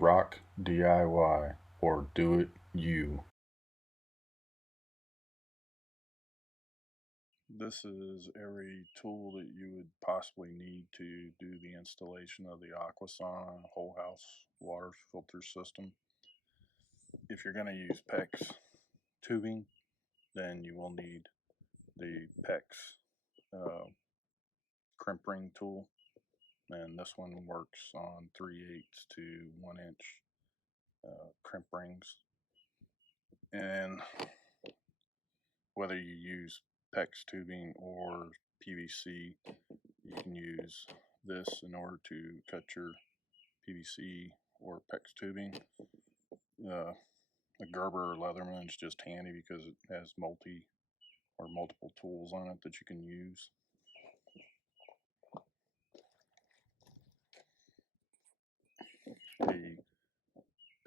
Rock DIY or do it you. This is every tool that you would possibly need to do the installation of the Aquasan whole house water filter system. If you're going to use PEX tubing, then you will need the PEX crimp ring tool, and this one works on 3/8 to 1 inch crimp rings. And whether you use PEX tubing or PVC, you can use this in order to cut your PVC or PEX tubing. A Gerber or Leatherman is just handy because it has multiple tools on it that you can use. The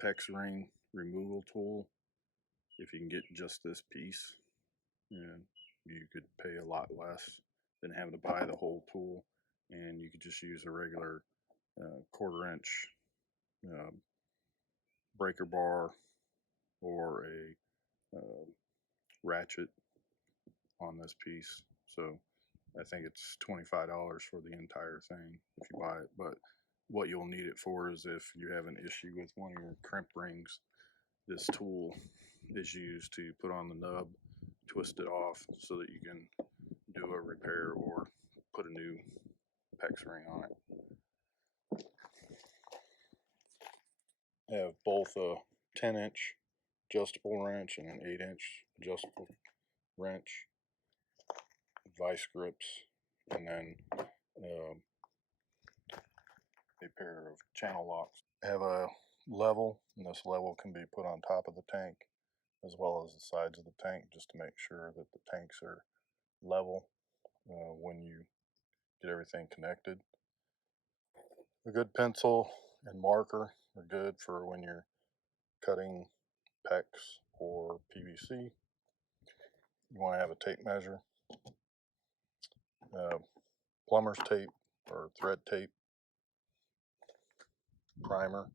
PEX ring removal tool, if you can get just this piece, and you could pay a lot less than having to buy the whole tool, and you could just use a regular 1/4 inch breaker bar or a ratchet on this piece. So I think it's $25 for the entire thing if you buy it. But what you'll need it for is if you have an issue with one of your crimp rings, this tool is used to put on the nub, twist it off so that you can do a repair or put a new PEX ring on it. I have both a 10-inch adjustable wrench and an 8-inch adjustable wrench, vice grips, and then a pair of channel locks. I have a level, and this level can be put on top of the tank as well as the sides of the tank, just to make sure that the tanks are level when you get everything connected. A good pencil and marker are good for when you're cutting PEX or PVC. You want to have a tape measure, plumber's tape or thread tape, primer,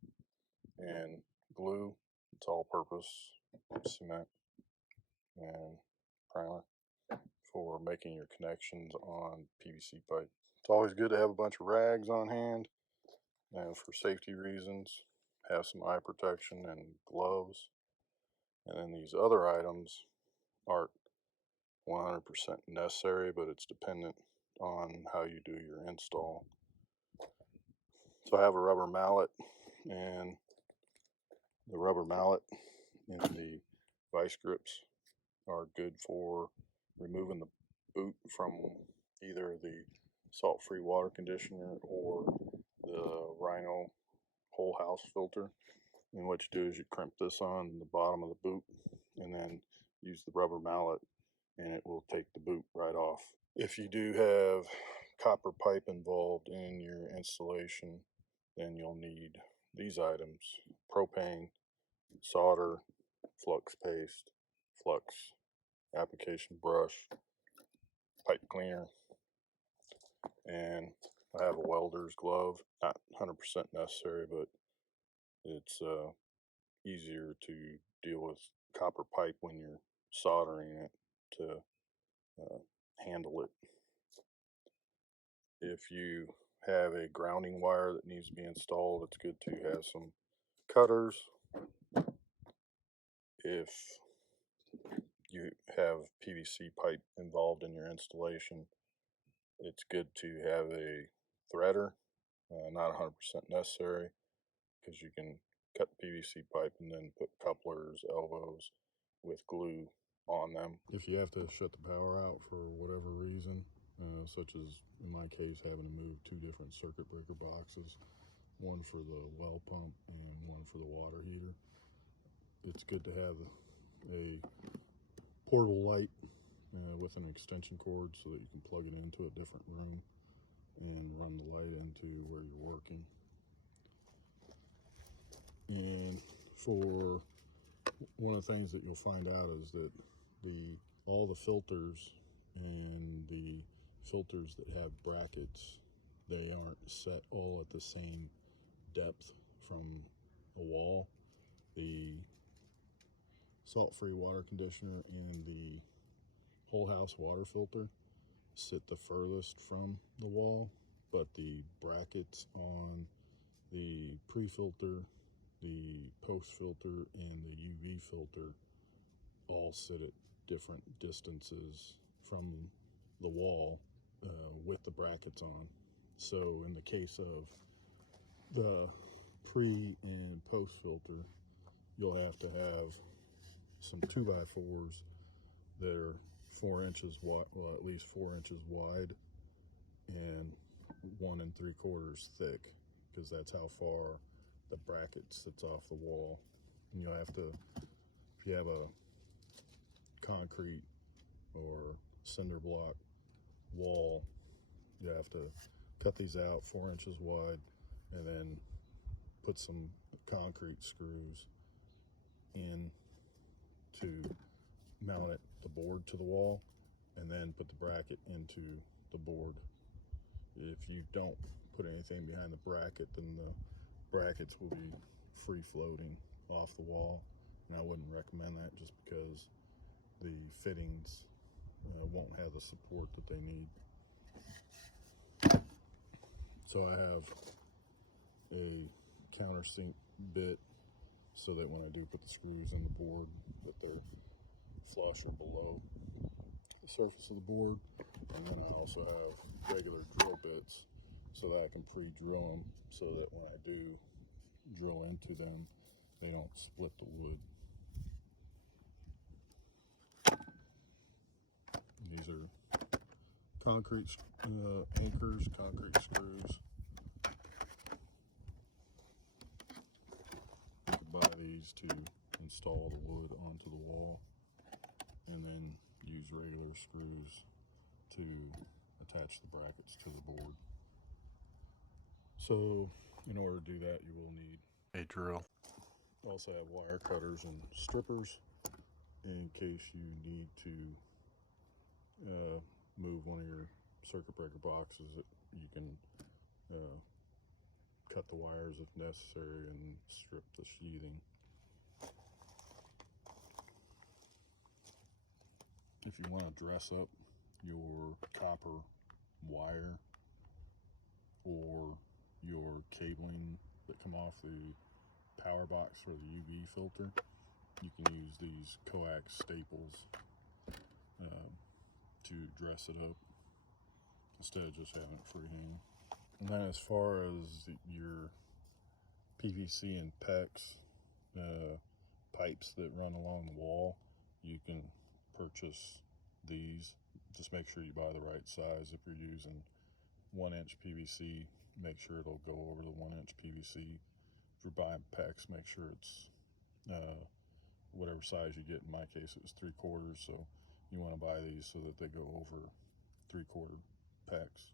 and glue. It's all-purpose cement and primer for making your connections on PVC pipe. It's always good to have a bunch of rags on hand, and for safety reasons, have some eye protection and gloves. And then these other items aren't 100% necessary, but it's dependent on how you do your install. So I have a rubber mallet, and the rubber mallet and the vice grips are good for removing the boot from either the salt-free water conditioner or the Rhino whole house filter. And what you do is you crimp this on the bottom of the boot and then use the rubber mallet, and it will take the boot right off. If you do have copper pipe involved in your installation, then you'll need these items: propane, solder, flux paste, flux application brush, pipe cleaner, and I have a welder's glove. Not 100% necessary, but it's easier to deal with copper pipe when you're soldering it to handle it. If you have a grounding wire that needs to be installed, it's good to have some cutters. If you have PVC pipe involved in your installation, it's good to have a threader. Not 100% necessary, because you can cut PVC pipe and then put couplers, elbows with glue on them. If you have to shut the power out for whatever reason, such as in my case having to move 2 different circuit breaker boxes, one for the well pump and one for the water heater, it's good to have a portable light with an extension cord so that you can plug it into a different room and run the light into where you're working. And for one of the things that you'll find out is that all the filters and the filters that have brackets, they aren't set all at the same depth from wall, the salt-free water conditioner and the whole house water filter sit the furthest from the wall, but the brackets on the pre-filter, the post-filter, and the UV filter all sit at different distances from the wall with the brackets on. So in the case of the pre and post filter, you'll have to have some 2x4s that are 4 inches wide, well, at least 4 inches wide and 1 3/4 thick, because that's how far the bracket sits off the wall. And you'll have to, if you have a concrete or cinder block wall, you have to cut these out 4 inches wide and then put some concrete screws in to mount it, the board to the wall, and then put the bracket into the board. If you don't put anything behind the bracket, then the brackets will be free floating off the wall, and I wouldn't recommend that just because the fittings won't have the support that they need. So I have a countersink bit so that when I do put the screws in the board, that they're flush or below the surface of the board. And then I also have regular drill bits so that I can pre-drill them so that when I do drill into them, they don't split the wood. These are concrete anchors, concrete screws. You can buy these to install the wood onto the wall, and then use regular screws to attach the brackets to the board. So in order to do that, you will need a drill. Also have wire cutters and strippers in case you need to move one of your circuit breaker boxes. You can cut the wires if necessary and strip the sheathing. If you want to dress up your copper wire or your cabling that come off the power box for the UV filter, you can use these coax staples to dress it up instead of just having it freehand. And then as far as your PVC and pecs pipes that run along the wall, you can purchase these. Just make sure you buy the right size. If you're using 1-inch PVC, make sure it'll go over the 1-inch PVC. If you're buying pecs, make sure it's whatever size you get. In my case, it was 3/4, so you want to buy these so that they go over 3/4 pecs.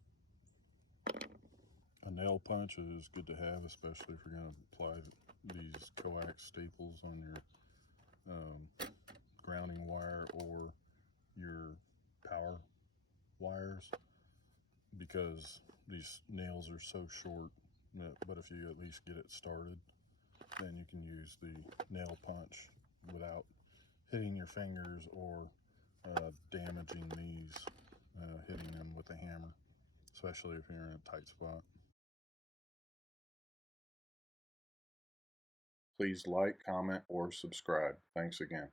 A nail punch is good to have, especially if you're going to apply these coax staples on your grounding wire or your power wires, because these nails are so short. But if you at least get it started, then you can use the nail punch without hitting your fingers or damaging these, hitting them with a hammer, especially if you're in a tight spot. Please like, comment, or subscribe. Thanks again.